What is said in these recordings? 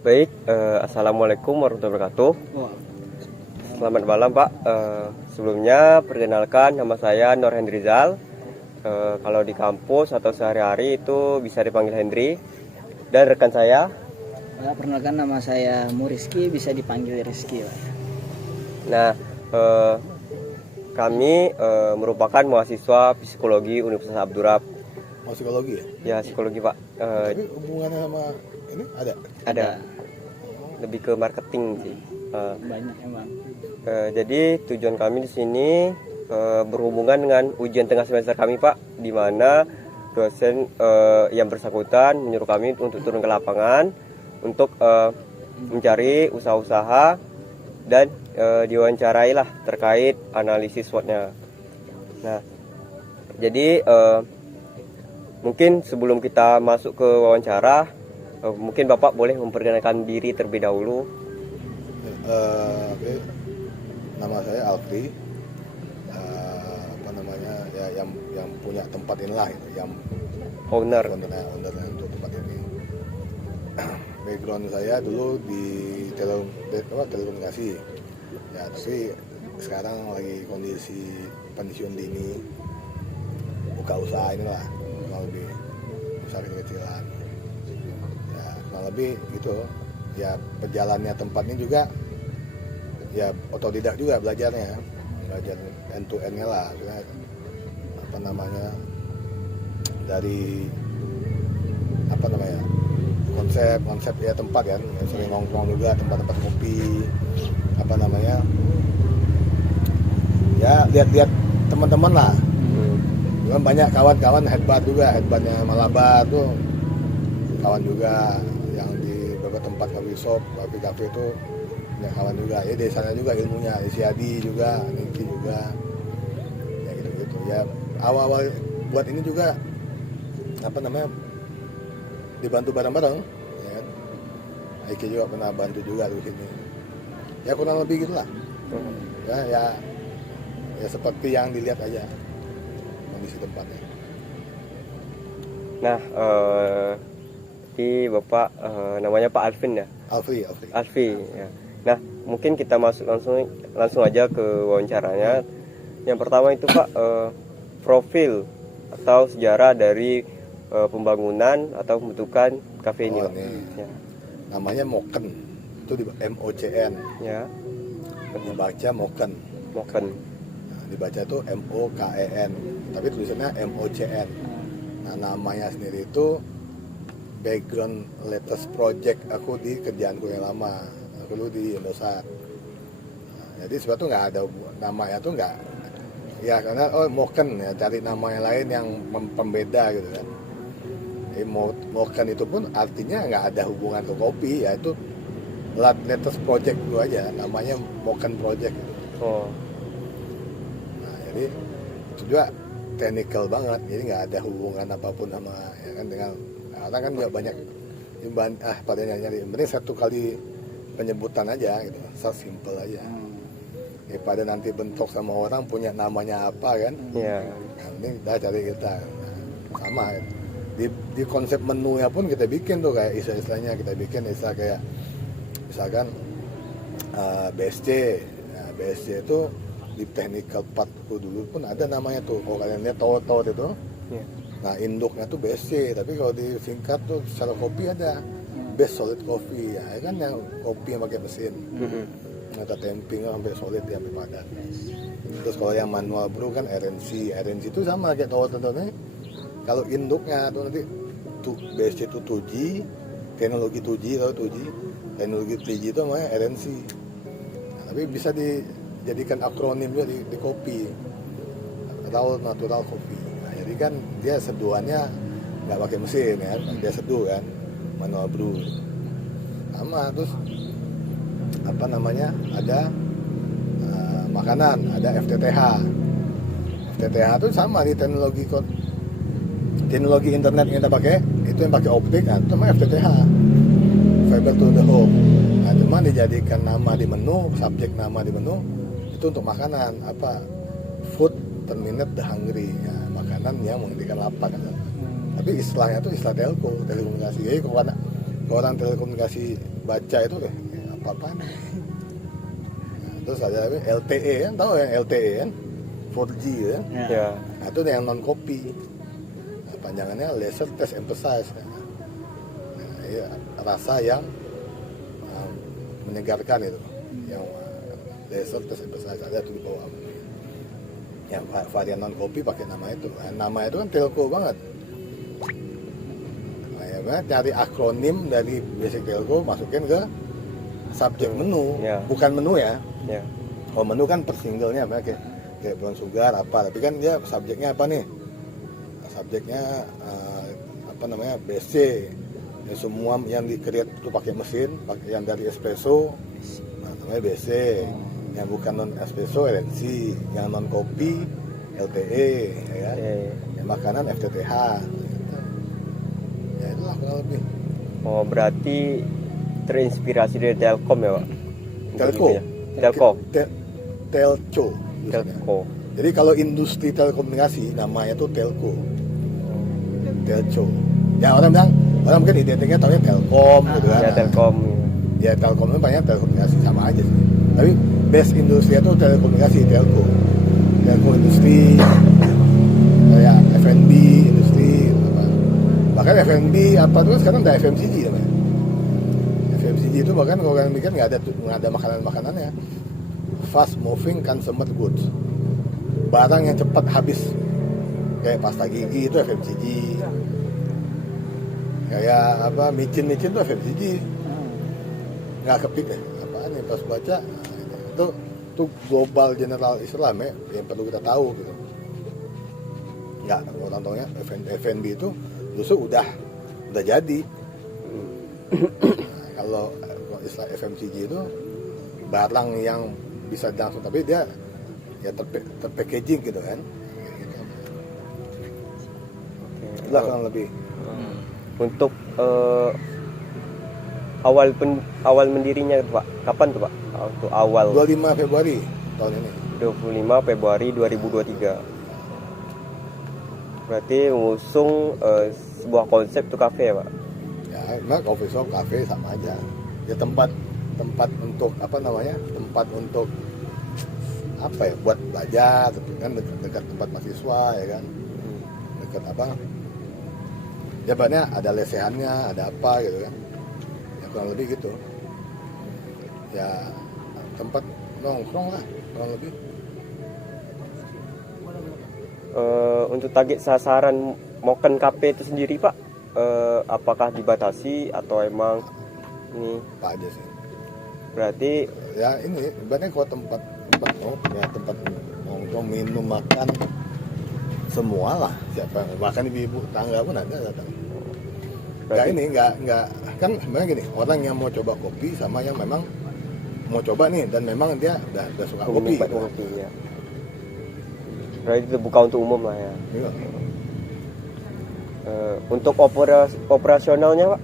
Baik, Assalamualaikum warahmatullahi wabarakatuh. Selamat malam Pak. Sebelumnya perkenalkan, nama saya Nur Hendrizal. Kalau di kampus atau sehari-hari itu bisa dipanggil Hendri. Dan rekan saya. Perkenalkan, nama saya Muriski, bisa dipanggil Rizky Pak. Nah, kami merupakan mahasiswa psikologi Universitas Abdurrahman. Mau psikologi ya? Ya, psikologi Pak. Tapi hubungannya sama ini ada? Ada. Lebih ke marketing sih. Banyak emang. Jadi tujuan kami di sini berhubungan dengan ujian tengah semester kami Pak, di mana dosen yang bersangkutan menyuruh kami untuk turun ke lapangan untuk mencari usaha-usaha dan diwawancarai lah terkait analisis SWOT-nya. Nah, jadi mungkin sebelum kita masuk ke wawancara, mungkin Bapak boleh memperkenalkan diri terlebih dahulu. Oke. Nama saya Alfri. Ya, yang punya tempat inilah itu, yang Owner. ownernya untuk tempat ini. Background saya dulu di telekomunikasi. Ya, tapi sekarang lagi kondisi pensiun dini, buka usaha inilah, kurang lebih usaha kecil-kecilan. Ya, kurang lebih gitu. Ya, perjalannya tempatnya juga ya otodidak juga belajar end to end-nya lah. Dari konsep ya tempat kan, sering nongkrong juga, tempat-tempat kopi, ya lihat teman-teman lah. Kan banyak kawan-kawan hebatnya Malabar tuh kawan juga, yang di beberapa tempat coffee shop, kafe itu punya kawan juga. Ya dari sana juga ilmunya, si Adi juga, Niki juga, ya gitu-gitu. Ya awal-awal buat ini juga dibantu bareng-bareng, ya kan. Iki juga pernah bantu juga di sini. Ya kurang lebih gitulah. Ya seperti yang dilihat aja kondisi tempatnya. Nah, di Bapak namanya Pak Alvin ya? Alfi. Ya. Nah, mungkin kita masuk langsung aja ke wawancaranya. Yang pertama itu Pak, profil atau sejarah dari pembangunan atau pembentukan kafe ini Pak. Ya. Namanya Moken, itu di MOCN. Ya. Dibaca Moken. Nah, dibaca itu MOKEN, tapi tulisannya MOCN. Nah, namanya sendiri itu background latest project aku di kerjaanku yang lama. Aku dulu di Indosat. Nah, jadi sebetulnya nggak ada namanya tuh nggak. Ya karena Moken ya, cari nama yang lain yang pembeda gitu kan. Moken itu pun artinya nggak ada hubungan ke kopi, ya itu latest project itu aja, namanya Moken Project gitu. Nah jadi itu juga technical banget, jadi nggak ada hubungan apapun sama ya kan, dengan orang kan juga banyak pada nyari, penting satu kali penyebutan aja gitu, simple aja. Daripada nanti bentrok sama orang punya namanya apa kan. Yeah. Nah, ini kita cari kita. Nah, sama di konsep menunya pun kita bikin tuh kayak istilah-istilahnya, kita bikin istilah kayak misalkan BSC. Nah, BSC itu di technical part dulu pun ada namanya tuh, kalau kalian lihat tawar itu. Yeah. Nah, induknya tuh BSC, tapi kalau disingkat tuh secara kopi ada Best Solid Coffee, ya kan, yang kopi yang pakai mesin. Kita temping sampai solid ya, sampai padat. Terus kalau yang manual brew kan RNC itu sama kayak tower tentunya. Kalau induknya tuh nanti BSC itu 2G, teknologi 2G atau 2G, teknologi 3G itu namanya RNC. Nah, tapi bisa dijadikan akronim juga di kopi, raw natural coffee. Nah, jadi kan dia seduhannya nggak pakai mesin ya, dia seduh kan, manual brew. Sama terus ada makanan, ada FTTH itu sama di teknologi internet yang kita pakai, itu yang pakai optik, kan itu namanya FTTH, fiber to the home. Nah, cuma dijadikan nama di menu, subjek nama di menu itu untuk makanan, food terminate the hungry, ya, makanan yang menghentikan lapar kan. Tapi istilahnya itu istilah telekomunikasi. Jadi orang telekomunikasi baca itu deh apa-apaan. Nah, terus ada LTE kan, tahu ya LTE kan, 4G kan. Ya. Nah, itu yang non copy. Nah, panjangannya laser test emphasize. Nah, ya, rasa yang menyegarkan itu, yang laser test emphasize ada tuh di bawah. Yang varian non copy pakai nama itu. Nah, nama itu kan telco banget. Nah, ya, cari akronim dari basic telco masukin ke subjek menu, Ya. bukan menu ya. Ya. Oh, menu kan per singlenya kayak brown sugar apa, tapi kan dia subjeknya apa nih? Subjeknya apa namanya, BC. Ya, semua yang di-create itu pakai mesin, yang dari espresso, nah, namanya BC. Yang bukan non espresso RNC, yang non kopi LTE, ya kan? Yang makanan FTTH. Gitu. Ya itulah kurang lebih. Oh, berarti terinspirasi dari Telkom ya, Pak? Telco. Telco. Telco. Telco. Jadi kalau industri telekomunikasi namanya tuh telco. Telco. Ya orang mungkin identiknya taunya Telkom gitu kan. Ya, Telkom. Ya Telkom itu banyak telekomunikasi sama aja sih. Tapi base industri itu telekomunikasi, telco. Telco industri kayak F&B industri apa. Bahkan F&B apa tuh sekarang udah FMCG namanya. FMCG itu bahkan kalau kalian mikir nggak ada makanan-makanannya. Fast moving consumer goods. Barang yang cepat habis. Kayak pasta gigi itu FMCG. Kayak apa micin-micin itu FMCG. Nggak kepik deh. Apaan nih pas baca. Nah, itu global general Islam ya yang perlu kita tahu gitu. Nggak, orang taunya F&B itu justru udah jadi. Nah, kalau istilah FMCG itu barang yang bisa langsung, tapi dia ya terpackaging gitu kan. Itulah kurang lebih. Untuk awal mendirinya Pak, kapan tuh Pak? Untuk awal 25 Februari tahun ini. 25 Februari 2023. Berarti mengusung sebuah konsep tuh kafe ya Pak? Ya, memang coffee shop, kafe sama aja. Ya tempat untuk apa namanya? Tempat untuk apa ya? Buat belajar, kan dekat tempat mahasiswa ya kan. Dekat apa? Ya banyak ada lesehannya, ada apa gitu kan. Ya kurang lebih gitu. Ya tempat nongkrong lah kurang lebih. Untuk target sasaran Moken Cafe itu sendiri Pak, apakah dibatasi atau emang ini Apa aja sih. berarti Ya ini banyak kok tempat nongkrong, minum, makan semua lah. Siapa bahkan ibu tangga pun ada datang. Nggak kan sebenarnya gini, orang yang mau coba kopi sama yang memang mau coba nih dan memang dia udah suka kopi. kopi ya. Berarti itu buka untuk umum lah ya. Iya. Untuk operasionalnya Pak,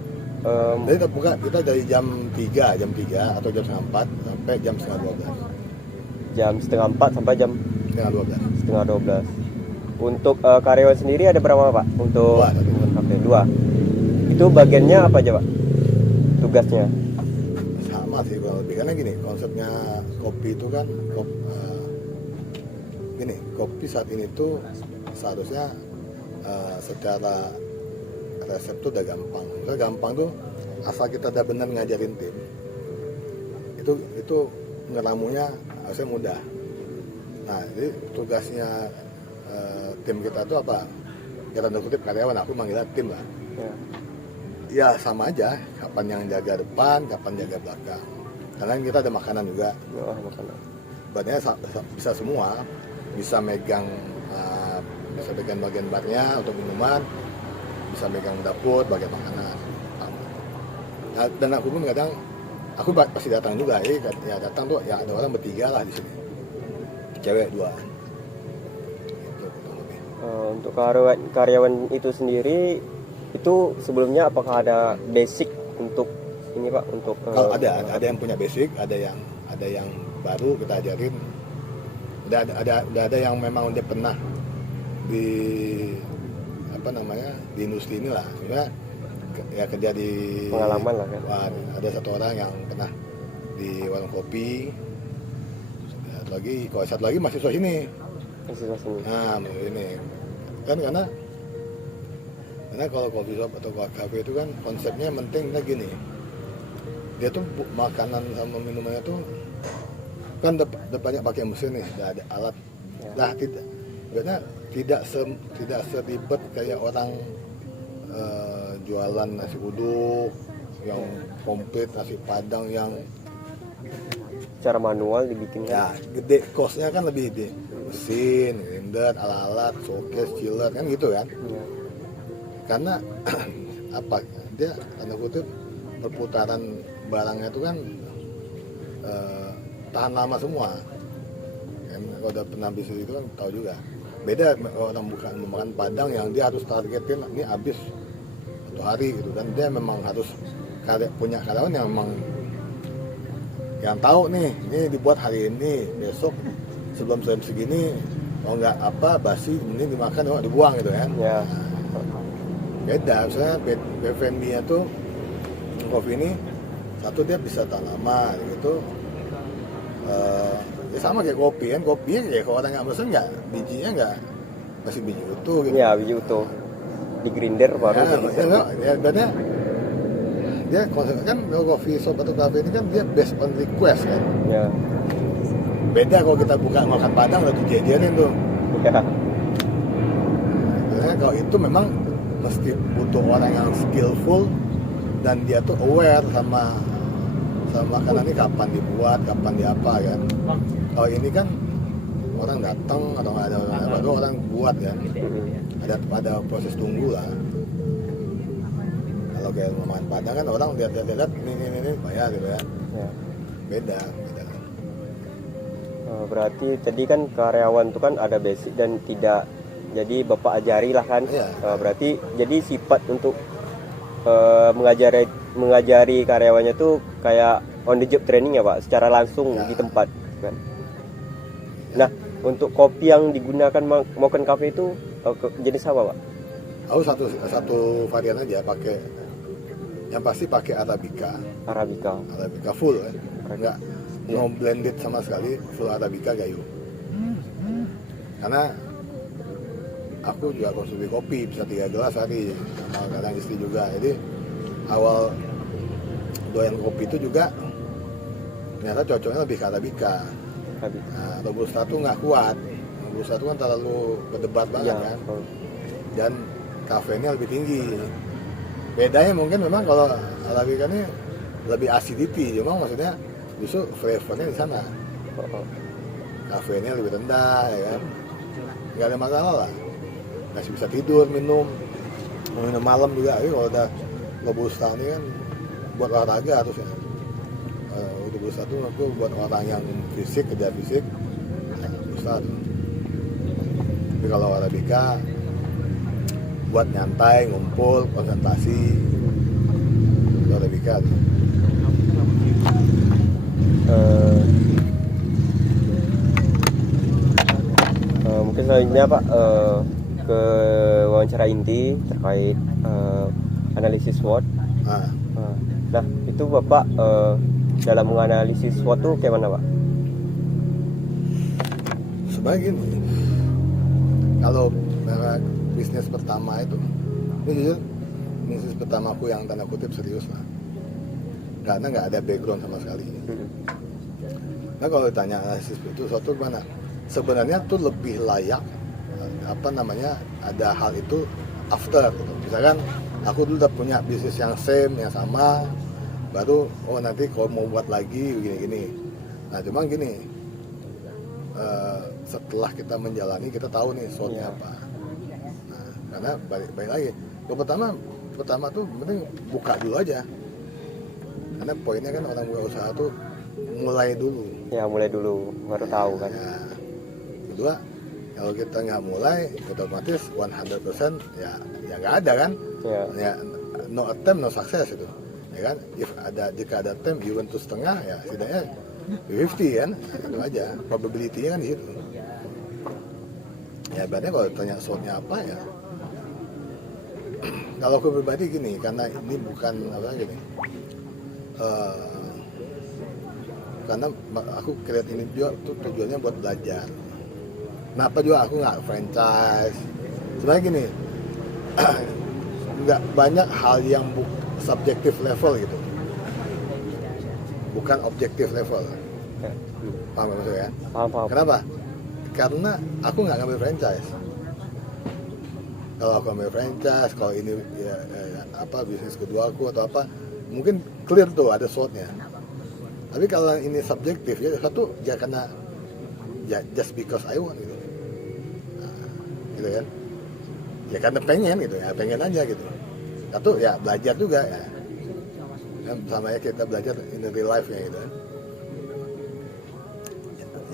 Jadi kita buka kita dari jam 3 atau jam setengah 4 sampai jam setengah 12. jam setengah 4 sampai jam Setengah 12. setengah 12. Untuk karyawan sendiri ada berapa Pak? Untuk Dua, satu. Moken Cafe 2. Itu bagiannya apa aja Pak? Tugasnya? Sama sih kurang lebih karena gini konsepnya kopi itu kan gini, kopi saat ini tuh seharusnya secara resep tuh udah gampang. Udah gampang tuh asal kita udah benar ngajarin tim. Itu ngeramunya harusnya mudah. Nah, jadi tugasnya tim kita tuh apa? Kita kutip karyawan, aku manggilnya tim lah. Ya sama aja, kapan yang jaga depan, kapan jaga belakang. Karena kita ada makanan juga. Oh, makanan. Bahannya bisa semua, bisa megang bagian barnya untuk minuman, bisa megang dapur, bagian makanan. Nah, dan aku pun kadang, aku pasti datang juga, ya datang tuh, ya ada orang bertiga lah di sini, cewek 2. Gitu, kurang lebih. Untuk karyawan itu sendiri, itu sebelumnya apakah ada basic untuk ini Pak? Untuk Kalau ada yang punya basic, ada yang baru kita ajarin. Ada yang memang dia pernah di apa namanya di industri inilah. Sebenarnya ya kerja di Pengalaman lah kan. Wah, ada satu orang yang pernah di warung kopi. Satu lagi mahasiswa sini. Mahasiswa sini. Nah, ini kan karena kalau coffee shop atau cafe itu kan konsepnya penting gini. Dia tuh makanan sama minumannya tuh kan depannya pakai mesin nih, ada alat. Ya. Nah, tidak seribet kayak orang jualan nasi uduk yang komplit, nasi padang yang Secara manual dibikin. ya gede, costnya kan lebih gede, mesin, grinder, alat-alat, showcase, chiller kan gitu kan. Ya. Karena apa, dia tanda kutip perputaran barangnya itu kan tahan lama semua. Kalau udah pernah bisnis itu kan tahu juga. Beda orang bukan makan padang yang dia harus targetin ini habis 1 hari gitu kan. Dia memang harus punya karyawan yang memang yang tahu nih, ini dibuat hari ini, besok sebelum jam segini, kalau nggak apa basi ini dimakan, dibuang gitu kan. Ya. Beda, misalnya F&B-nya tuh kopi ini satu dia bisa tahan lama gitu. Ya sama kayak kopi kan, kopinya kayak kalau orang nggak mesen nggak, bijinya nggak masih biji utuh gitu. Ya, biji utuh. Di grinder baru. Ya bedanya dia konsep kan kalau coffee shop atau cafe ini kan dia based on request kan. Ya. Beda kalau kita buka makan padang udah dijajarin tuh. Ya. Karena kalau itu memang mesti butuh orang yang skillful dan dia tuh aware sama makanan ini kapan dibuat, kapan diapa kan. Kalau ini kan orang datang atau nggak ada orang buat kan. Ada proses tunggu lah. Kalau kayak makan padang kan orang lihat ini bayar gitu ya. Ya. Beda. Berarti tadi kan karyawan itu kan ada basic dan tidak, jadi bapak ajari lah kan. Iya. Berarti jadi sifat untuk mengajari karyawannya tuh kayak on the job training ya pak, secara langsung Ya. di tempat kan. Nah, untuk kopi yang digunakan Moken Cafe itu jenis apa pak? Aku satu varian aja pakai, yang pasti pakai Arabica full kan. Enggak no blended sama sekali, full Arabica gayo. Karena aku juga konsumsi kopi bisa 3 gelas hari, sama kadang istri juga. Jadi awal doyan kopi itu juga ternyata cocoknya lebih ke Arabica. Nah, Robusta tuh nggak kuat. Robusta tuh kan terlalu berdebat banget Ya. kan. Dan kafeinnya lebih tinggi. Bedanya mungkin memang kalau Arabica ini lebih acidity, cuma maksudnya justru flavornya di sana. Kafeinnya lebih rendah ya kan. Nggak ada masalah lah. Masih bisa tidur, minum malam juga. Tapi kalau udah Robusta ini kan buat olahraga harusnya. Robusta itu aku buat orang yang fisik, kerja fisik, Robusta tuh. Tapi kalau Arabica buat nyantai, ngumpul, konsentrasi, itu Arabica tuh. Mungkin selanjutnya pak ke wawancara inti terkait analisis SWOT. Nah itu bapak dalam menganalisis SWOT tuh kayak mana pak? Sebenarnya gini, kalau bisnis pertama itu, ini jujur bisnis pertamaku yang tanda kutip serius lah, karena nggak ada background sama sekali. Nah kalau ditanya analisis itu suatu mana, sebenarnya tuh lebih layak ada hal itu after. Misalkan aku dulu udah punya bisnis yang same, yang sama, baru nanti kalau mau buat lagi gini-gini. Nah cuma gini, setelah kita menjalani kita tahu nih soalnya apa. Nah karena balik lagi, pertama tuh penting buka dulu aja. Karena poinnya kan orang buka usaha tuh mulai dulu. Ya mulai dulu baru tahu kan. Ya. Kedua, kalau kita nggak mulai, otomatis 100% ya nggak ada kan. Ya no attempt no success itu. Ya kan? Jika ada attempt even tuh setengah ya setidaknya 50 kan. Nah, itu aja. Probability-nya kan di situ. Ya berarti kalau tanya soalnya apa ya kalau aku pribadi gini, karena ini bukan apa gini, karena aku create ini juga tuh tujuannya buat belajar. Kenapa juga aku nggak franchise? Sebenarnya gini, nggak banyak hal yang subjektif level gitu, bukan objektif level. Paham nggak maksudnya? Paham. Kenapa? Karena aku nggak ngambil franchise. Kalau aku ambil franchise, kalau ini apa bisnis kedua aku atau apa, mungkin clear tuh ada slotnya. Tapi kalau ini subjektif ya satu ya karena ya just because I want gitu, gitu kan? Ya karena pengen gitu ya, pengen aja gitu. Satu ya belajar juga ya, kan sama ya kita belajar in real life ya gitu kan.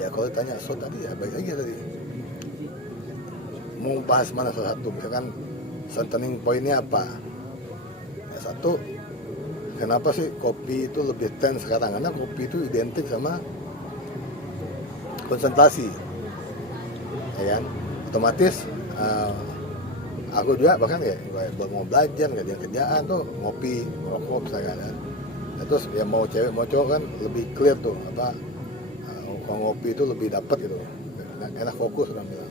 Ya kalau ditanya slot tadi ya baik aja tadi. Mau bahas mana salah satu, misalkan turning pointnya apa? Ya, satu, kenapa sih kopi itu lebih tense sekarang? Karena kopi itu identik sama konsentrasi, ya kan? Otomatis aku juga bahkan ya mau belajar kerjaan tuh ngopi, rokok misalkan kan. Nah, terus ya mau cewek mau cowok kan lebih clear tuh apa kalau ngopi itu lebih dapat gitu, enak fokus orang bilang.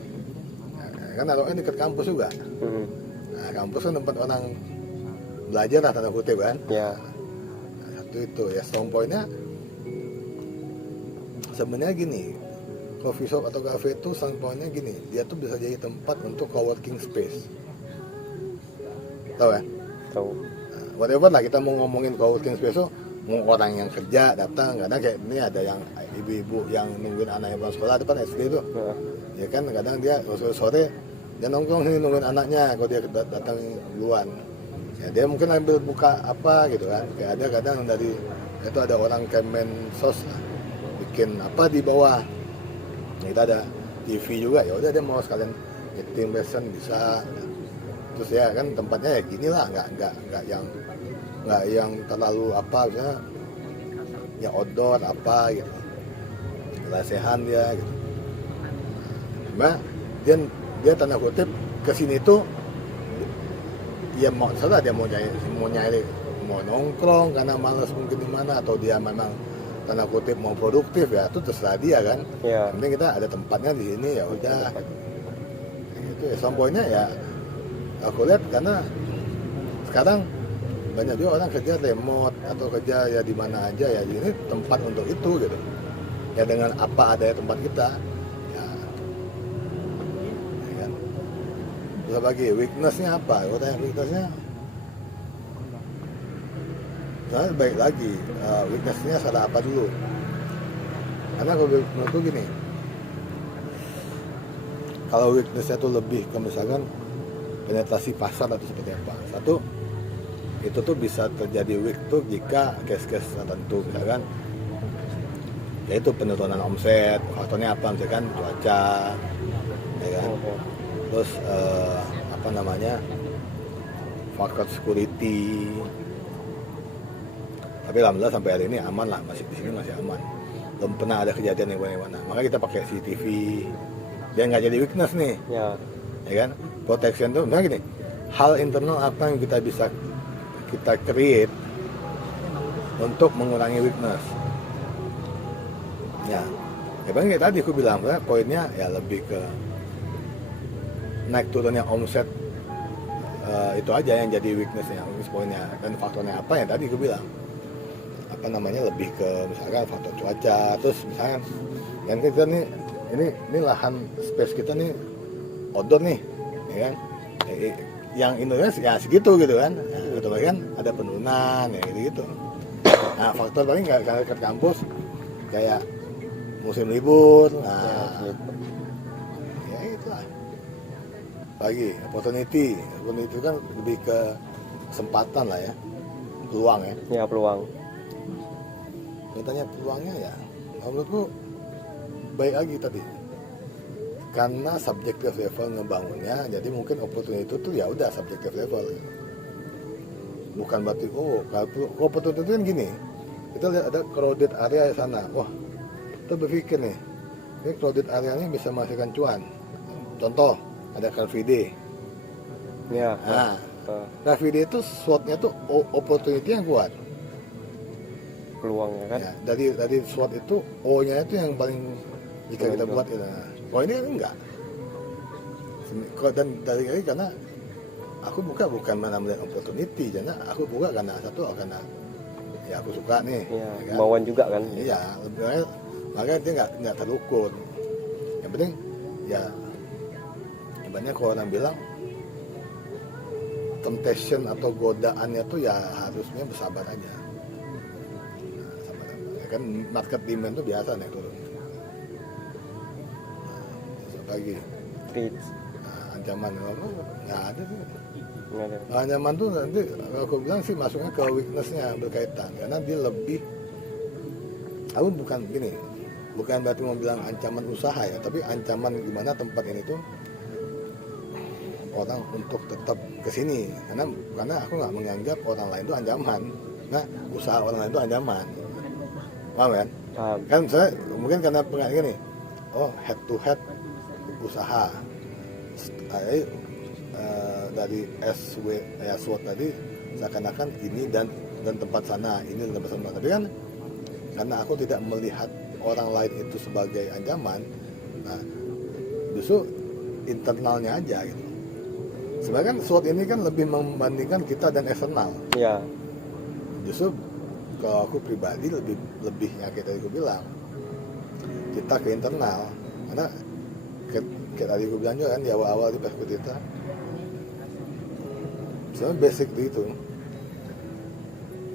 Kan kalau ini dekat kampus juga. Nah, kampus kan tempat orang belajar lah tanda kutip kan. Ya. Nah, satu itu ya strong pointnya sebenarnya gini, coffee shop atau cafe itu strong pointnya gini, dia tuh bisa jadi tempat untuk co-working space. Tahu kan? Tahu. Nah, whatever lah kita mau ngomongin co-working space tuh, mau orang yang kerja datang, kadang kayak ini ada yang ibu-ibu yang nungguin anaknya pulang sekolah depan SD itu. Ya kan kadang dia sore dia nongkrong sini nungguin anaknya kalau dia datang duluan. Ya dia mungkin ambil buka apa gitu kan. Kayak ada kadang dari itu ada orang Kemensos bikin apa di bawah. Ya, kita ada TV juga ya udah dia mau sekalian meeting lesson bisa. Terus ya kan tempatnya ya gini lah, nggak yang terlalu apa misalnya ya outdoor apa gitu. Lesehan dia gitu. Cuma dia tanda kutip kesini tuh ya mau salah dia mau nyari mau nongkrong karena malas mungkin di mana atau dia memang tanda kutip mau produktif ya itu terserah dia kan. Ya. Yang penting kita ada tempatnya di sini ya udah. Itu ya sampoinnya ya aku lihat karena sekarang banyak juga orang kerja remote atau kerja ya di mana aja ya ini tempat untuk itu gitu. Ya dengan apa adanya tempat kita. Bagi weakness-nya apa? Kalau tanya weakness-nya, nah baik lagi weakness-nya salah apa dulu? Karena kalau menurutku gini, kalau weakness-nya itu lebih ke misalkan penetrasi pasar atau seperti apa? Satu, itu tuh bisa terjadi weak tuh jika case-case tertentu misalkan, yaitu penurunan omset, faktornya apa? Misalkan cuaca, ya kan? Terus apa namanya faktor security, tapi alhamdulillah sampai hari ini aman lah, masih di sini masih aman, belum pernah ada kejadian yang mana. Maka kita pakai CCTV biar nggak jadi weakness nih, ya kan? Protection tuh, nah gini, hal internal apa yang kita bisa kita create untuk mengurangi weakness, ya paling kayak tadi aku bilang, poinnya ya lebih ke naik turunnya omset itu aja yang jadi weaknessnya, weakness pointnya. Dan faktornya apa ya tadi gue bilang apa namanya lebih ke misalkan faktor cuaca, terus misalkan kan kita nih ini lahan space kita nih outdoor nih, ya kan? Yang Indonesia ya segitu gitu kan, gitu kan ada penurunan ya gitu. Nah faktor paling nggak ke kampus kayak musim libur, nah ya itulah. Lagi opportunity itu kan lebih ke kesempatan lah ya, peluang ya. Ya peluang. Ditanya peluangnya ya, menurutku baik lagi tadi. Karena subjektif level ngebangunnya, jadi mungkin opportunity itu tuh ya udah subjektif level. Bukan berarti kalau opportunity itu kan gini, kita lihat ada crowded area di sana, wah kita berpikir nih, ini crowded area ini bisa menghasilkan cuan. Contoh ada Car Free Day. Ya. Nah, Oh, Nah VD itu SWOT-nya tuh opportunity yang kuat. peluangnya kan. Ya, dari SWOT itu O-nya itu yang paling jika kita buat itu. Nah, kalau ini kan enggak. Dan dari ini karena aku bukan mana melihat opportunity, karena aku buka karena satu karena ya aku suka nih. Iya, ya kan? kemauan juga kan. Iya, lebih banyak, makanya dia nggak terukur. Yang penting ya banyak kalau orang bilang temptation atau godaannya tuh ya harusnya bersabar aja. Nah, sabar aja. Ya kan market demand tuh biasa naik turun. Nah, lagi Reach. ancaman nggak ada sih. Nggak ada. Ancaman tuh nanti aku bilang sih masuknya ke weaknessnya berkaitan karena dia lebih. Aku bukan gini, bukan berarti mau bilang ancaman usaha ya, tapi ancaman gimana tempat ini tuh orang untuk tetap ke sini karena aku nggak menganggap orang lain itu ancaman. Nah, usaha orang lain itu ancaman. Paham kan? Paham. Kan saya mungkin karena pengen gini, oh head to head usaha. Dari SW ya SWOT tadi seakan-akan ini dan tempat sana, ini dan tempat sana. Tapi kan karena aku tidak melihat orang lain itu sebagai ancaman, nah justru internalnya aja gitu. Sebenarnya kan SWOT ini kan lebih membandingkan kita dan eksternal. Iya. Justru kalau aku pribadi lebih kayak tadi aku bilang kita ke internal karena kayak tadi aku bilang juga kan di awal-awal di pas kita sebenarnya basic itu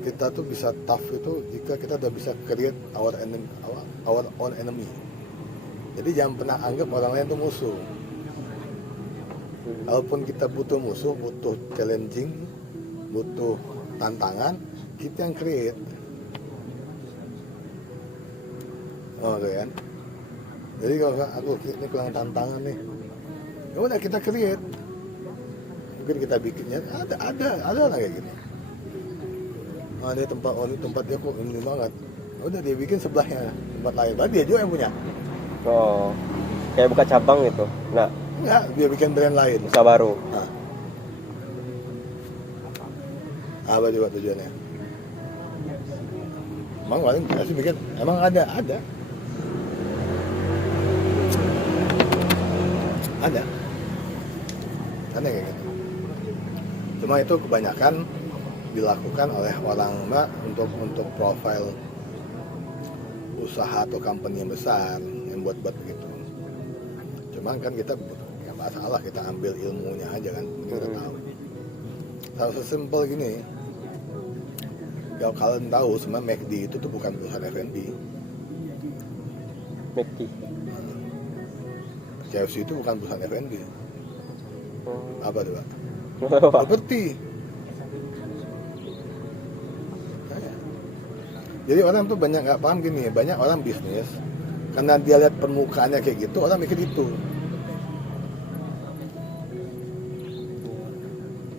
kita tuh bisa tough itu jika kita udah bisa create our own enemy. Jadi jangan pernah anggap orang lain itu musuh. Walaupun kita butuh musuh, butuh challenging, butuh tantangan, kita yang create. Oh kan? Jadi kalau aku ini kurang tantangan nih, ya udah kita create. Mungkin kita bikinnya ada lah kayak gini. Oh, ini tempat dia kok ini banget. Udah dia bikin sebelahnya tempat lain, berarti dia juga yang punya. Oh, kayak buka cabang gitu. Nah, Enggak, dia bikin brand lain. usaha baru. Nah. Apa juga tujuannya? Emang paling sih bikin, emang ada. Ada kayak gitu. Cuma itu kebanyakan dilakukan oleh orang mbak untuk profile usaha atau company yang besar yang buat begitu. Cuman kan kita nggak masalah, kita ambil ilmunya aja kan, kita tahu. Kalau sesimpel gini, kalau kalian tahu sebenarnya McD itu tuh bukan perusahaan F&B. McD. KFC itu bukan perusahaan F&B. Apa tuh, Pak? Apa? Properti. Jadi orang tuh banyak nggak paham gini, banyak orang bisnis karena dia lihat permukaannya kayak gitu, orang mikir itu.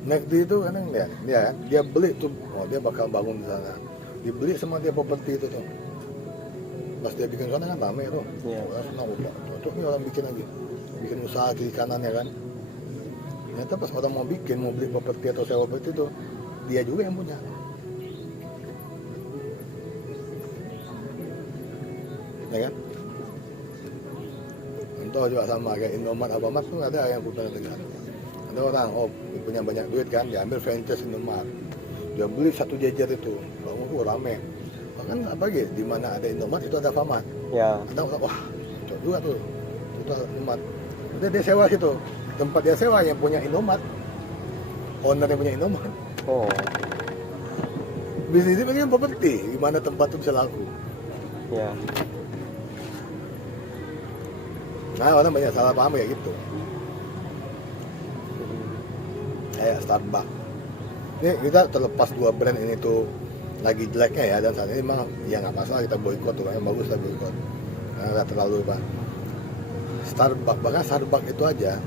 McD itu kan lihat, dia beli tuh, oh dia bakal bangun di sana, dibeli sama dia properti itu tuh. Pas dia bikin sana kan rame tuh, orang senang, cocok nih orang bikin usaha kiri kanannya kan. Ternyata pas orang mau beli properti atau sewa properti itu, dia juga yang punya. Ya kan? Contoh juga sama kayak Indomaret, Alfamart tuh ada yang punya negara. Ada orang, punya banyak duit kan, dia ambil franchise Indomaret, dia beli satu jajar itu, bangun rame. Bahkan apa gitu, di mana ada Indomaret itu ada Alfamart. Ya. Ada orang, wah, cocok juga tuh, itu Indomaret. Udah dia sewa situ, tempat dia sewa yang punya Indomaret, owner yang punya Indomaret. Oh. Bisnis itu bagian properti, di mana tempat itu bisa laku. Ya. Nah orang banyak salah paham kayak gitu. Kayak Starbucks. Ini kita terlepas dua brand ini tuh lagi jeleknya ya, dan saat ini memang ya nggak masalah kita boikot tuh, yang bagus kita boikot. Karena nggak terlalu pak. Starbucks, bahkan Starbucks itu aja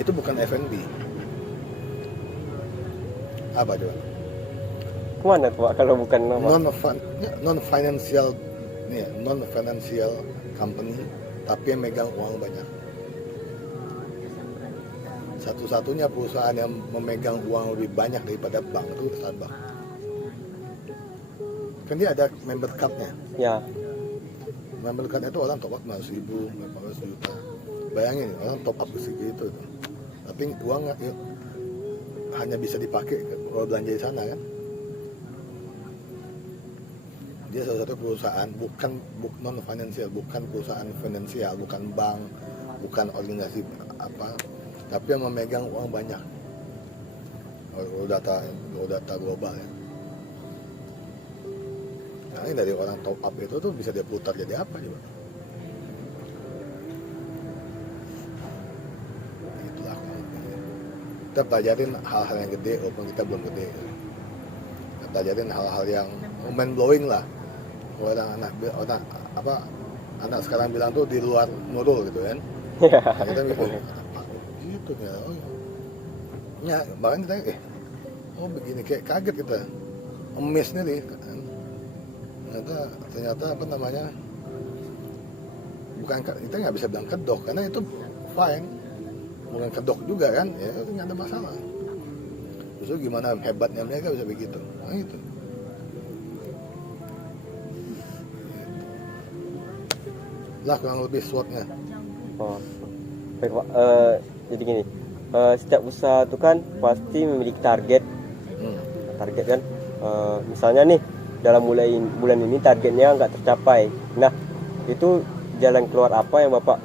itu bukan F&B. Apa coba? Kemana tuh Pak kalau bukan nama? Non financial company, tapi yang megang uang banyak. satu-satunya perusahaan yang memegang uang lebih banyak daripada bank itu Starbucks. Kan dia ada member card-nya. Ya. Member card itu orang top up 100.000, 400 juta. Bayangin orang top up segitu tuh. Tapi uang hanya bisa dipakai kalau belanja di sana kan. Dia salah satu perusahaan non finansial, bukan perusahaan finansial, bukan bank, bukan organisasi apa, tapi yang memegang uang banyak. Kalau data global ya. Nah, ini dari orang top up itu tuh bisa dia putar jadi apa coba? Itulah. Kita pelajarin hal-hal yang gede walaupun kita belum gede. Kita pelajarin hal-hal yang mind blowing lah. Anak sekarang bilang tuh di luar Nurul gitu kan. Nah, kita mikir apa gitu ya. Oh ya, bahkan kita oh begini, kayak kaget kita. Emes nih kan. Ternyata apa namanya, bukan kita nggak bisa bilang kedok karena itu fine, bukan kedok juga kan, ya itu nggak ada masalah. Terus gimana hebatnya mereka bisa begitu, nah itu. Lah kurang lebih SWOT-nya. Oh, baik Pak. Jadi gini, setiap usaha itu kan pasti memiliki target. Target kan, misalnya nih dalam bulan ini targetnya nggak tercapai. Nah, itu jalan keluar apa yang Bapak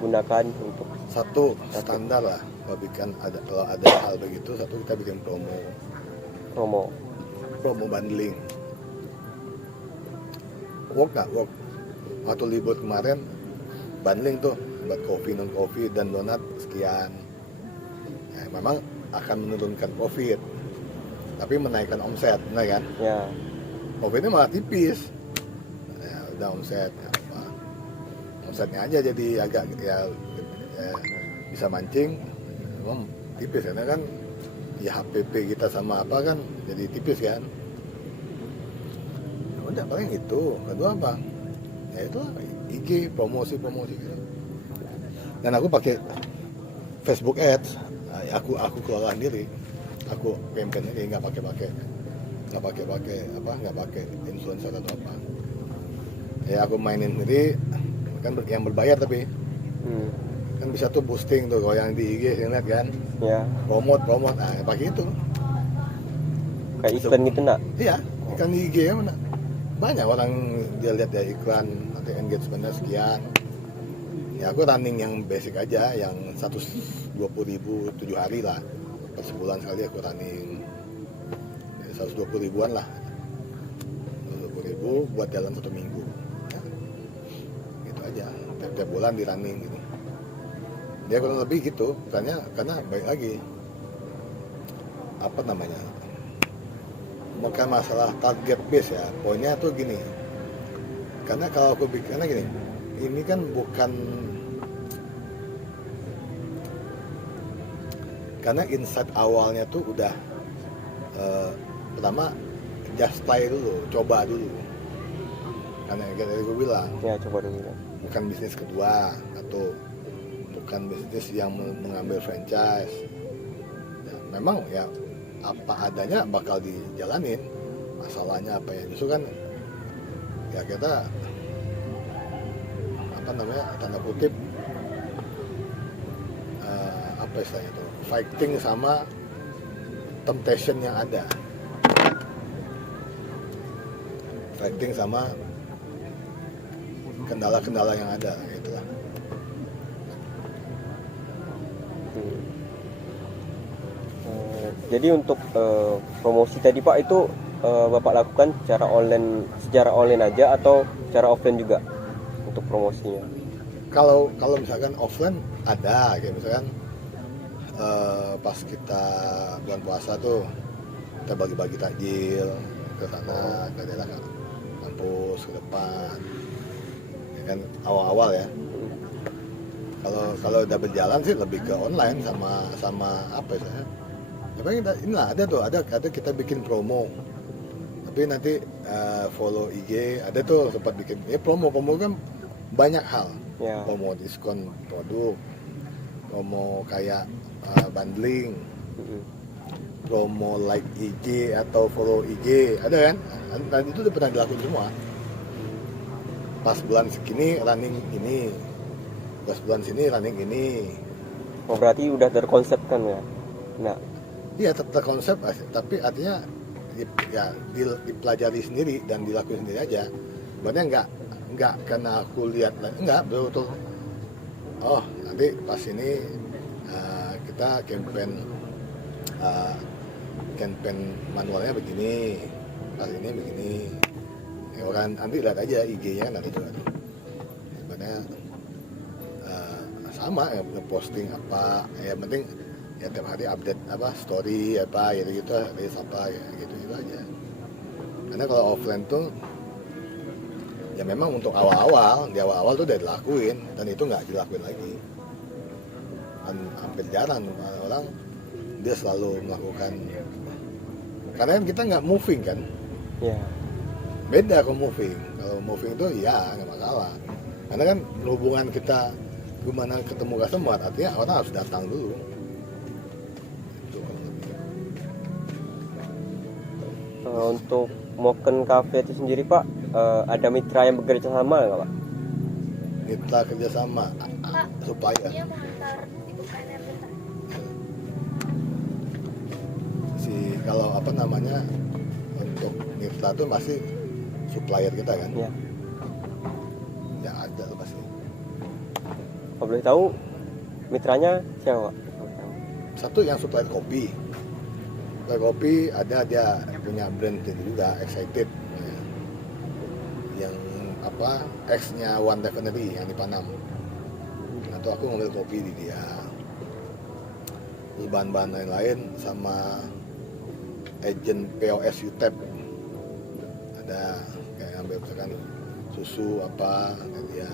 gunakan untuk Satu standar lah, kalau ada hal begitu, satu kita bikin promo bundling. Work nggak work? Waktu libur kemarin bundling tuh buat kopi, non kopi dan donat sekian. Ya, memang akan menurunkan profit, tapi menaikkan omset, benar kan? ya? Profitnya malah tipis. Ya, udah omsetnya aja jadi agak ya bisa mancing, memang tipis karena kan ya HPP kita sama apa kan jadi tipis kan. Ya udah paling itu. Kedua apa? Ya itu IG promosi gitu. Dan aku pakai Facebook Ads. Aku kelola sendiri. Aku campaign ini nggak pakai influencer atau apa. Ya aku mainin sendiri kan yang berbayar tapi kan bisa tuh boosting tuh kalau yang di IG lihat kan. Ya. Promote pakai itu. Kayak iklan gitu nak? Iya, iklan di IG ya mana? Banyak orang dia lihat ya iklan nanti engagementnya sekian. Ya aku running yang basic aja, yang 120.000 7 hari lah. Per sebulan sekali aku running 120 ribuan lah, 120.000 buat jalan 1 minggu ya, gitu aja, tiap bulan di running gitu. Dia kurang lebih gitu, karena baik lagi apa namanya, bukan masalah target base ya, poinnya tuh gini, karena kalau aku bikinnya gini, ini kan bukan, karena insight awalnya tuh udah pertama just try dulu, coba dulu, karena kayak tadi gue bilang Ya, coba dulu. bukan bisnis kedua atau bukan bisnis yang mengambil franchise ya, memang ya apa adanya bakal dijalanin, masalahnya apa ya, justru kan ya kita apa namanya, tanda kutip apa istilahnya itu, fighting sama temptation yang ada, fighting sama kendala-kendala yang ada gitu lah. Jadi untuk promosi tadi Pak itu Bapak lakukan secara online aja atau secara offline juga untuk promosinya? Kalau misalkan offline ada, kayak misalkan pas kita bulan puasa tuh kita bagi-bagi takjil ke sana, ke daerah kampus, ke depan, ya kan awal-awal ya. Kalau udah berjalan sih lebih ke online sama apa ya? Tapi inilah ada kita bikin promo. Tapi nanti follow IG, ada tuh sempat bikin ya promo kan banyak hal. Ya. Promo diskon produk, promo kayak bundling, Mm-mm. promo like IG atau follow IG, ada kan? Dan itu udah pernah dilakukan semua. Pas bulan segini running ini, pas bulan sini running ini. Oh berarti udah terkonsepkan ya. Nah, Iya tetap konsep, tapi artinya dipelajari sendiri dan dilakukan sendiri aja. Sebenarnya nggak karena aku lihat, nggak betul. Oh nanti pas ini kita campaign manualnya begini, pas ini begini. Ya, orang nanti lihat aja IG-nya nanti juga. Sebenarnya sama ya posting apa, ya penting ya tiap hari update apa story apa gitu reels apa ya gitu aja. Karena kalau offline tuh ya memang untuk di awal tuh udah dilakuin dan itu nggak dilakuin lagi. Dan hampir jarang orang dia selalu melakukan, karena kan kita nggak moving kan. ya. Beda kalau moving itu ya nggak masalah. Karena kan hubungan kita gimana ketemu customer, artinya orang harus datang dulu. Itu kalau lebih. Untuk Moken Cafe itu sendiri Pak, ada mitra yang bekerja sama nggak Pak? Mitra kerjasama supaya Dia mengantar itu kayak bentar. kalau apa namanya untuk mitra tuh masih supplier kita kan, Ya. ya ada lah pasti. Kalau boleh tahu mitranya siapa Pak? Satu yang supplier kopi ada, dia punya brand juga Excited ya. Yang apa X-nya One Refinery yang di Panam, atau aku ngambil kopi di dia. Terus bahan-bahan lain-lain sama agent POS UTEP ada, kayak ngambil misalkan susu apa dari dia.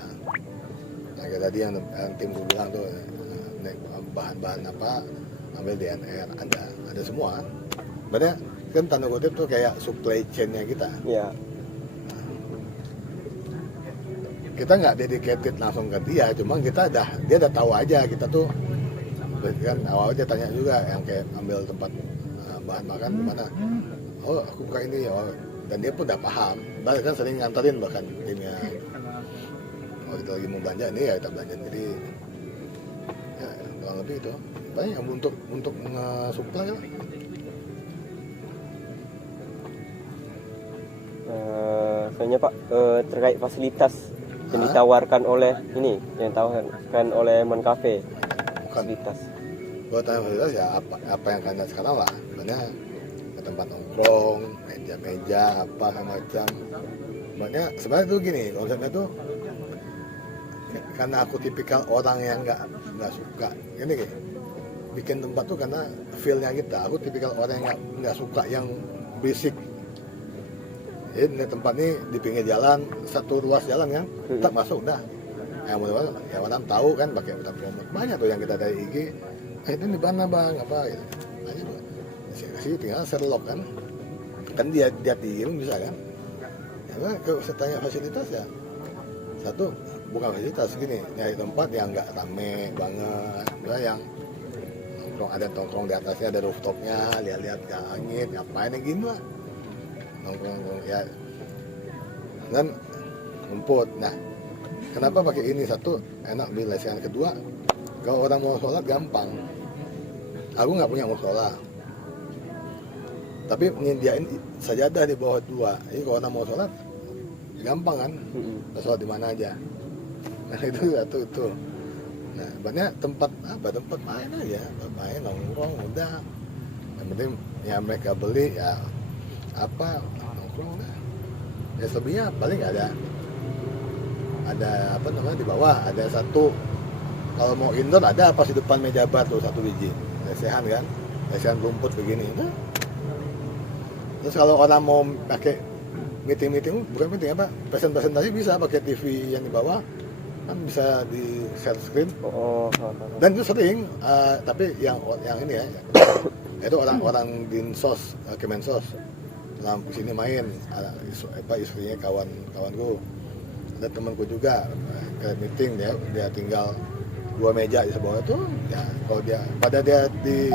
Nah kayak tadi yang tim gue bilang tuh bahan-bahan apa ambil DNR, ada semua. Sebenarnya kan tanda kutip tuh kayak supply chain-nya kita. Ya. Kita nggak dedicated langsung ke dia, cuma dia udah tahu aja kita tuh kan. Awalnya dia tanya juga yang kayak ambil tempat bahan makan di mana. Oh aku buka ini, dan dia pun udah paham. Bahkan sering nganterin bahkan timnya. Oh kita lagi mau belanja ini ya kita belanja sendiri. Ya kurang lebih itu. Banyak untuk nge-supply lah. Soalnya Pak, terkait fasilitas yang ditawarkan oleh ini, yang ditawarkan oleh Mon Cafe, fasilitas. Buat fasilitas ya apa yang kalian sekarang lah. Sebenarnya ke tempat nongkrong, meja-meja apa macam. Sebenarnya tuh gini konsepnya tuh, karena aku tipikal orang yang nggak suka gini, bikin tempat tuh karena feel-nya kita. Aku tipikal orang yang nggak suka yang berisik. Ini tempat ini di pinggir jalan, satu ruas jalan kan, tak masuk dah. Yang mudah-mudahan ya orang tahu kan pakai promo. Banyak tuh yang kita dari IG. Ini di mana bang? Apa gitu. Banyak tuh. Sih tinggal Sherlock kan. Kan dia diem bisa kan. Ya kalau saya tanya fasilitas ya, satu bukan fasilitas gini, nyari tempat yang nggak rame banget, yang ada tongkrong di atasnya, ada rooftopnya, lihat-lihat ke langit, ngapain gitu lah. Nongkrong ya, dan rumput. Nah kenapa pakai ini? Satu enak beli lesehan, kedua kalau orang mau sholat gampang. Aku nggak punya musola, tapi menyediain sajadah di bawah 2. Jadi kalau orang mau sholat gampang kan, sholat di mana aja. Nah itu satu itu. Nah banyak tempat main aja, main nongkrong udah. Yang penting ya mereka beli ya apa nongkrong udah. Ya selebihnya paling ada apa namanya di bawah ada satu. Kalau mau indoor ada pas di depan meja bar tuh satu biji lesehan kan, lesehan rumput begini. Nah. Terus kalau orang mau pakai meeting bukan meeting apa, presentasi bisa pakai TV yang di bawah kan, bisa di share screen. Dan itu sering tapi yang ini ya itu orang Dinsos, Kemensos dalam sini main, istrinya kawanku, ada temanku juga ke meeting, dia tinggal 2 meja di sebelah itu ya kalau dia pada dia di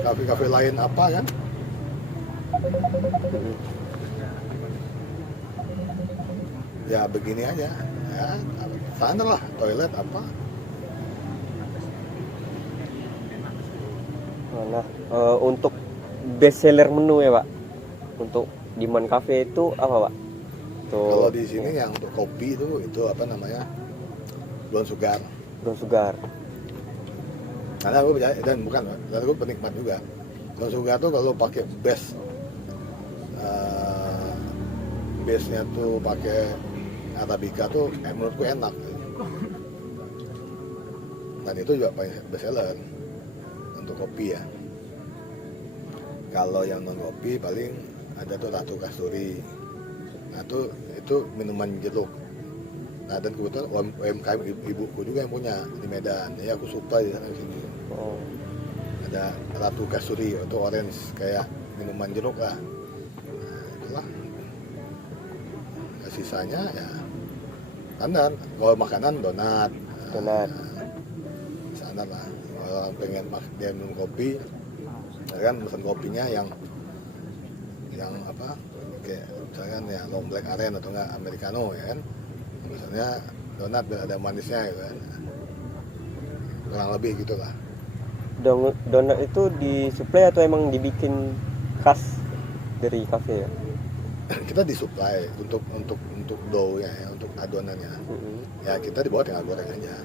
kafe-kafe lain apa kan ya begini aja ya standar lah toilet apa. Nah, untuk best seller menu ya Pak, untuk Diman Cafe itu apa Pak? Kalau di sini yang untuk kopi itu apa namanya brown sugar. Brown sugar. Karena gue dan bukan, dan gue penikmat juga. Brown sugar tuh kalau pakai base-nya tuh pakai Arabica tuh menurutku enak. Dan itu juga paling best seller untuk kopi ya. Kalau yang non kopi paling ada tuh Ratu Kasturi. Nah itu minuman jeruk. Nah dan kebetulan UMKM ibuku juga yang punya di Medan. Jadi aku suka di sana sini. Oh. Ada Ratu Kasturi itu orange kayak minuman jeruk lah. Nah, itulah. Nah, sisanya ya standar. Kalau makanan donat. Donat. Standar lah. Kalau orang pengen dia minum kopi, ya kan pesan kopinya yang apa? Kayak misalkan ya long black aren atau enggak americano ya kan. Misalnya donat biar ada manisnya gitu kan. Kurang lebih gitulah. Donat itu disuplai atau emang dibikin khas dari kafe ya? Kita disuplai untuk dough ya, untuk adonannya. Ya kita dibawa tinggal goreng aja.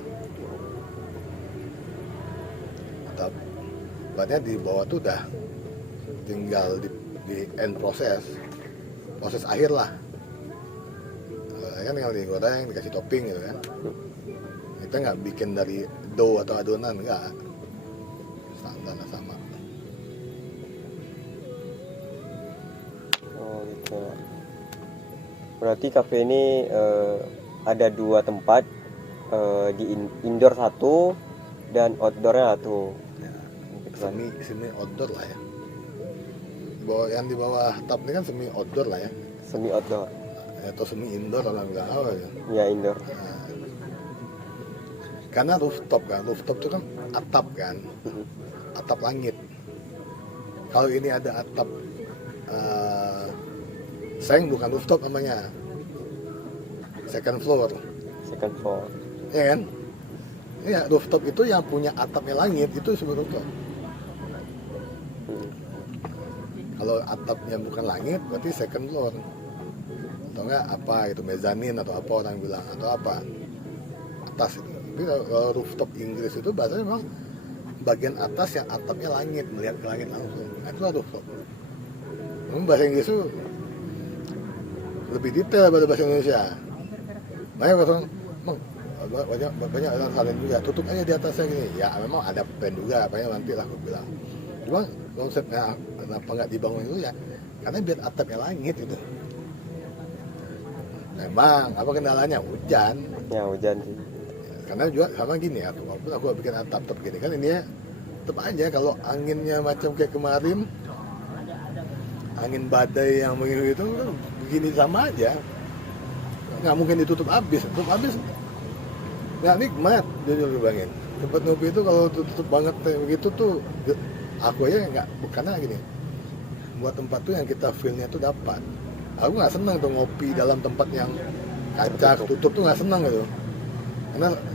Buatnya di bawah tuh udah tinggal di end proses akhir lah. Kan tinggal digoreng, dikasih topping gitu kan. Kita nggak bikin dari dough atau adonan, nggak. Standar sama. Oh gitu. Berarti kafe ini ada 2 tempat, di indoor 1 dan outdoornya 1. Semi outdoor lah ya. Yang di bawah tap ini kan semi outdoor lah ya. Semi outdoor. Atau semi indoor orang bilang apa ya. Ya indoor. Nah, karena rooftop itu kan atap kan, atap langit. Kalau ini ada atap seng bukan rooftop namanya, second floor. Second floor. Ya kan? Iya, rooftop itu yang punya atapnya langit itu disebut rooftop. Kalau atapnya bukan langit berarti second floor. Atau enggak apa itu mezanin atau apa orang bilang atau apa atas itu. Tapi kalau rooftop Inggris itu bahasanya memang bagian atas yang atapnya langit, melihat ke langit langsung. Nah, itu rooftop. Memang bahasa Inggris itu lebih detail daripada bahasa Indonesia. Makanya orang banyak orang salin juga tutup aja di atasnya gini. Ya memang ada plan juga, apanya nanti lah aku bilang. Cuma konsepnya kenapa nggak dibangun itu ya karena biar atapnya langit itu. Memang apa kendalanya hujan. Ya hujan sih. Karena juga sama gini ya, walaupun aku bikin atap gini kan ini ya tetap aja kalau anginnya macam kayak kemarin, angin badai yang begini itu kan begini sama aja, nggak mungkin ditutup habis nggak nikmat jujur dibilangin. Tempat ngopi itu kalau tutup banget kayak begitu tuh aku aja nggak, karena gini buat tempat tuh yang kita feelnya tuh dapat. Aku nggak senang tuh ngopi dalam tempat yang kaca ketutup tuh nggak senang gitu.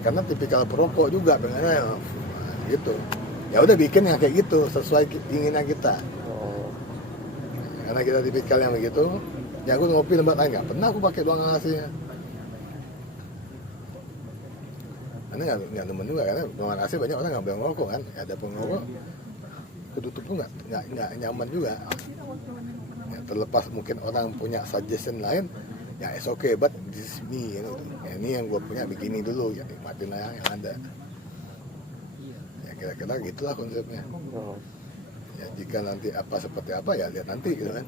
Karena tipikal perokok juga pengennya gitu. Ya udah bikin yang kayak gitu sesuai keinginan kita. Oh. Karena kita tipikal yang begitu. Ya aku ngopi tempat lain nggak pernah aku pakai ruang AC-nya. Karena nggak temen juga karena ruangan AC banyak orang nggak boleh ngerokok kan. Ya, ada pengerokok ketutup tuh nggak nyaman juga. Ya, terlepas mungkin orang punya suggestion lain, ya it's okay, but this is me gitu. Ya, ini yang gue punya begini dulu, ya nikmatin lah yang ada. Ya kira-kira gitulah konsepnya. Oh. Ya jika nanti apa seperti apa ya lihat nanti gitu kan.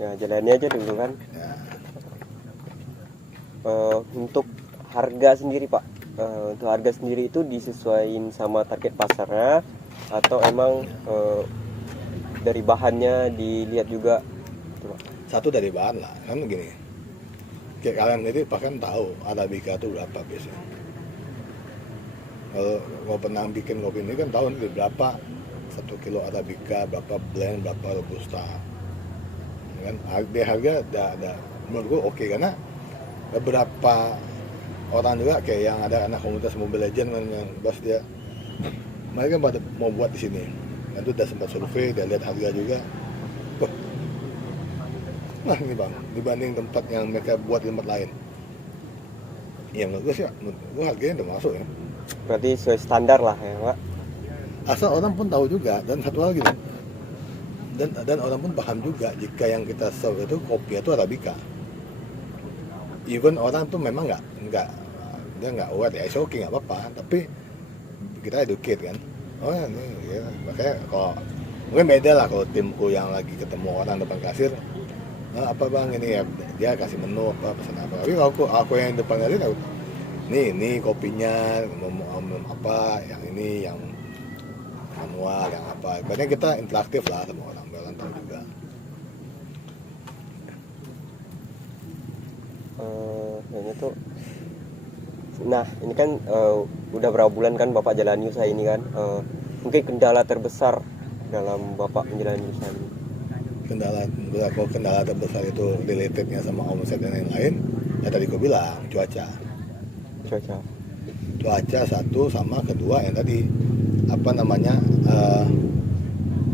Ya jalani aja dulu kan. Ya. Untuk harga sendiri Pak, untuk harga sendiri itu disesuaikan sama target pasarnya atau emang dari bahannya dilihat juga gitu, Pak? Satu dari bahan lah, kan gini. Kayak kalian ini bahkan tahu Arabica itu berapa biasanya. Kalau pernah bikin kopi ini kan tahu nih berapa 1 kilo Arabica, berapa blend, berapa Robusta. Kan harga ada menurut gue oke, karena beberapa orang juga kayak yang ada anak komunitas Mobile Legend kan, yang bos dia, mereka pada mau buat di sini. Dan itu udah sempat survei, dia lihat harga juga. Wah, nah ini bang, dibanding tempat yang mereka buat di tempat lain, ya menurut gue sih, menurut gue harganya udah masuk ya. Berarti sesuai standar lah ya Pak. Asal orang pun tahu juga, dan satu hal gitu, dan orang pun paham juga jika yang kita serve itu kopi itu Arabica. Even orang tuh memang nggak dia nggak aware ya, oke nggak apa-apa, tapi kita educate kan. Oh ini ya. Makanya kalau mungkin beda lah kalau timku yang lagi ketemu orang depan kasir, apa bang ini ya, dia kasih menu apa pesan apa. Tapi kalau aku yang depan kasir, ini kopinya mau apa, yang ini yang manual, yang apa. Makanya kita interaktif lah sama orang tahu juga. Yang itu. Nah ini kan udah berapa bulan kan Bapak jalani usaha ini kan. Mungkin kendala terbesar dalam Bapak menjalani usaha ini. Kendala terbesar itu relatednya sama omset dan lain-lain. Ya tadi aku bilang cuaca satu, sama kedua yang tadi apa namanya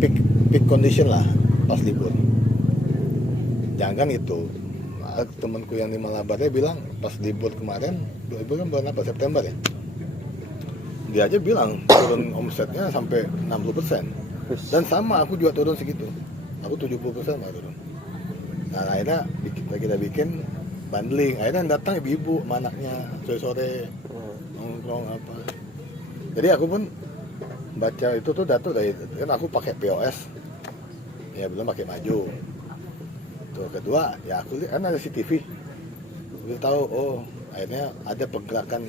peak condition lah pas libur. Jangan itu, temanku yang di Malabar dia bilang pas libur kemarin, libur kan bulan apa, September ya, dia aja bilang turun omsetnya sampai 60%. Dan sama aku juga turun segitu, aku 70% malah turun. Nah akhirnya kita bikin bundling, akhirnya yang datang ibu-ibu sama anaknya sore-sore nongkrong apa. Jadi aku pun baca itu tuh data dari, kan aku pakai POS ya, belum pakai Maju. Tuh kedua ya aku lihat kan ada CCTV, aku tahu oh akhirnya ada pergerakan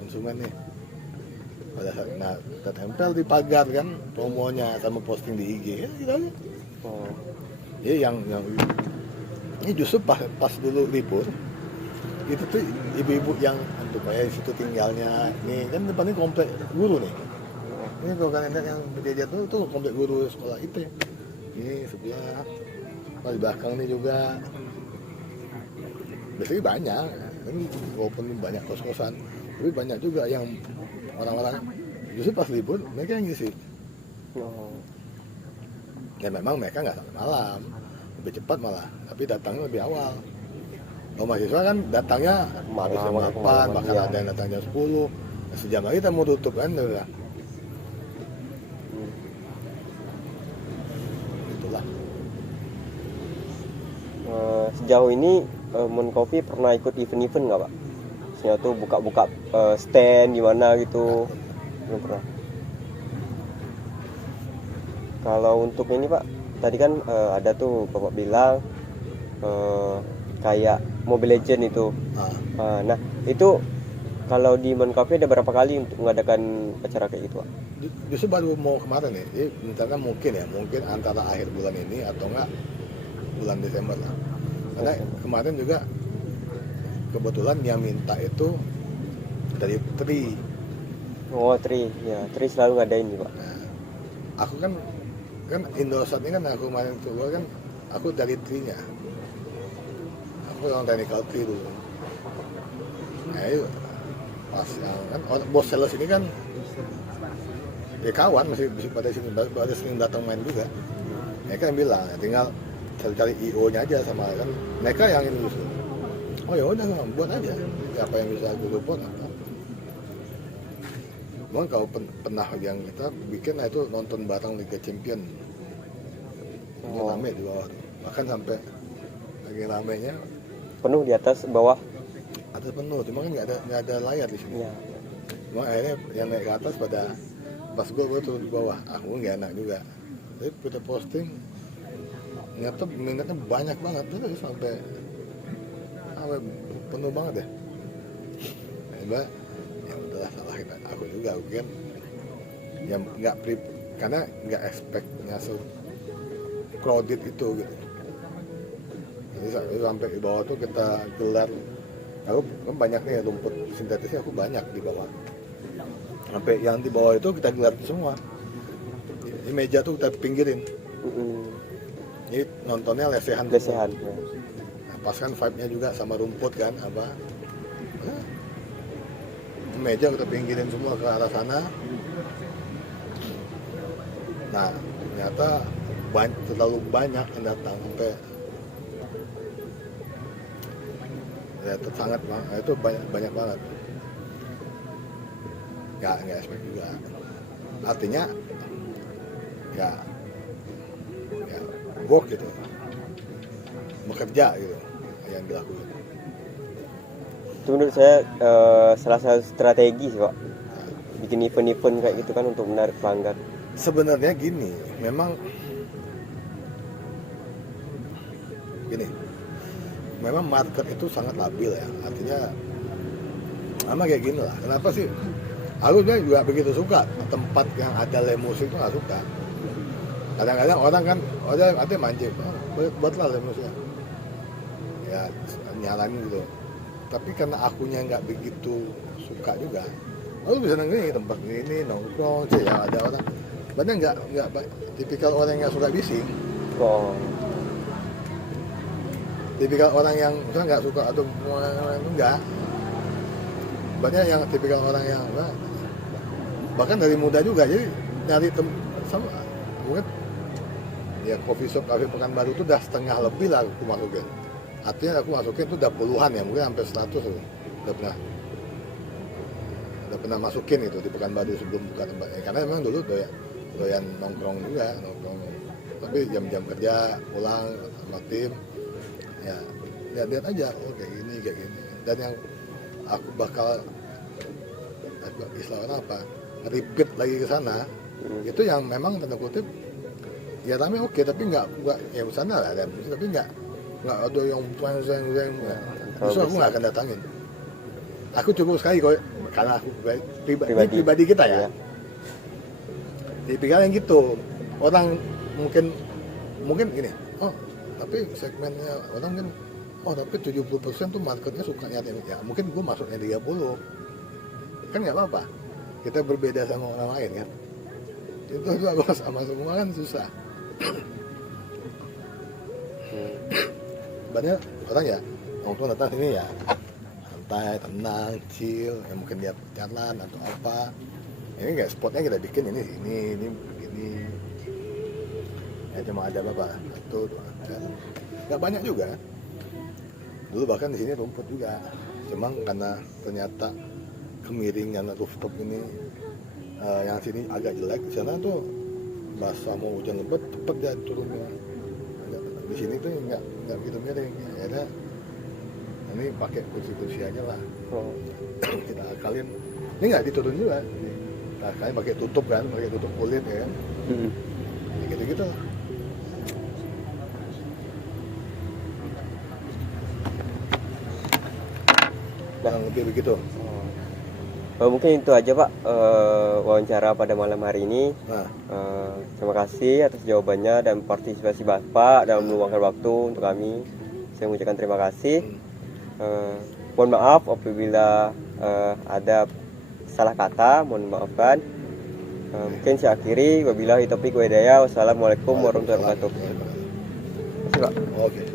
konsumen nih. Pada saat kita tempel di pagar kan promonya sama posting di IG ya gitu aja. Jadi yang ini justru pas dulu libur itu tuh ibu-ibu yang untuk kayak situ tinggalnya nih kan depannya komplek guru nih. Ini kalau kalian lihat yang berjajar tuh komplek guru sekolah itu. Ini sebelah, di belakang ini juga. Biasanya banyak, ini walaupun banyak kos-kosan, tapi banyak juga yang orang-orang justru pas libur mereka yang ngisi. Ya memang mereka nggak sampai malam, lebih cepat malah, tapi datangnya lebih awal. Kalau mahasiswa kan datangnya harus jam 8, bahkan ada yang datang jam 10. Sejam lagi kita mau tutup kan udah. Itulah. Sejauh ini Moon Coffee pernah ikut event-event nggak Pak? Maksudnya tuh buka-buka stand gimana gitu? Belum pernah. Kalau untuk ini Pak, tadi kan ada tuh Bapak bilang kayak Mobile Legend itu. Nah itu kalau di Moon Coffee ada berapa kali untuk mengadakan acara kayak gitu Pak? Justru baru mau kemarin nih, jadi misalkan mungkin antara akhir bulan ini atau enggak bulan Desember lah. Karena kemarin juga kebetulan yang minta itu dari Tri. Oh Tri, ya Tri selalu ngadain nih Pak. Nah, aku kan Indosat ini kan aku kemarin keluar kan aku dari Tri-nya. Aku yang technical Tri dulu. Nah itu pas kan bos sales ini kan ya kawan masih pada sini, pada sering datang main juga. Mereka yang bilang tinggal cari IO-nya aja sama kan mereka yang ini justru. Oh ya udah buat aja apa yang bisa aku buat apa. Memang kalau pernah yang kita bikin itu nonton bareng Liga Champion. Itu rame di bawah tuh. Bahkan sampai lagi ramenya Penuh di atas bawah. atas penuh, cuma kan nggak ada layar di sini. Ya. Cuma akhirnya yang naik ke atas pada pas gue turun di bawah, aku nggak enak juga. Tapi kita posting ternyata minatnya banyak banget terus sampai penuh banget ya. Mbak, ya udahlah salahin aku juga, kan yang nggak karena nggak expectnya crowded itu gitu. Jadi sampai di bawah tuh kita gelar, aku kan banyak nih rumput sintetisnya, aku banyak di bawah. Sampai yang di bawah itu kita gelar semua. Di meja tuh kita pinggirin. Jadi nontonnya lesehan. Lesehan. Ya. Nah, pas kan vibe-nya juga sama rumput kan apa. Nah, meja kita pinggirin semua ke arah sana. Nah, ternyata terlalu banyak yang datang sampai ya sangat itu banyak banget. Nggak expect juga. Artinya ya work gitu, bekerja gitu yang dilakukan. Itu menurut saya salah satu strategi sih Pak, bikin event-event kayak gitu kan untuk menarik pelanggan. Sebenarnya gini, memang market itu sangat labil ya. Artinya sama kayak gini lah. Kenapa sih? Aku juga begitu suka tempat yang ada live musik itu nggak suka. Kadang-kadang orang kan ada mancing, buatlah live musiknya. Ya nyalain gitu. Tapi karena akunya nggak begitu suka juga, aku bisa nongkrong tempat ini nongkrong sih ya ada orang. Banyak nggak tipikal orang yang suka bising. Oh. Tipikal orang yang misalnya nggak suka atau enggak. Banyak yang tipikal orang yang bahkan dari muda juga, jadi nyari sama mungkin ya coffee shop kafe Pekanbaru itu udah setengah lebih lah aku masukin. Artinya aku masukin itu udah puluhan ya, mungkin sampai 100 udah pernah masukin itu di Pekanbaru sebelum buka tempatnya. Karena memang dulu doyan nongkrong juga, tapi jam-jam kerja pulang sama tim ya lihat aja, oh kayak gini. Dan yang aku bakal istilahnya apa, repeat lagi ke sana, itu yang memang tanda kutip ya rame oke, tapi nggak ya sana lah ada, tapi nggak ada yang justru aku nggak akan datangin. Aku cukup sekali kok, karena aku pribadi kita ya. Tipikal yang gitu, orang mungkin gini, oh tapi segmennya orang kan, oh tapi 70% tuh marketnya suka nyari ya, mungkin gue masuknya 30, kan nggak apa-apa, kita berbeda sama orang lain kan, itu aku sama semua kan susah. Banyak orang ya nongkrong datang sini ya santai, tenang, chill, ya mungkin dia jalan atau apa. Ini nggak spotnya kita bikin ini begini ya, cuma ada berapa, 1, 2, nggak banyak juga. Dulu bahkan di sini rumput juga, cuma karena ternyata kemiringan rooftop ini yang sini agak jelek, di sana tuh basah mau hujan lebat cepet dia turunnya. Di sini tuh nggak begitu miring, ya ini pakai kursi aja lah. Kita akalin, ini nggak diturun juga, kita akalin pakai tutup kan, pakai tutup kulit ya kan, gitu lah. Yang lebih begitu. Mungkin itu aja Pak wawancara pada malam hari ini. Nah, Terima kasih atas jawabannya dan partisipasi Bapak dalam meluangkan waktu untuk kami. Saya mengucapkan terima kasih. Mohon maaf apabila ada salah kata, mohon maafkan. Mungkin saya akhiri. Wabillahi taufiq wa hidayah. Wassalamualaikum warahmatullahi wabarakatuh. Terima kasih Pak. oke.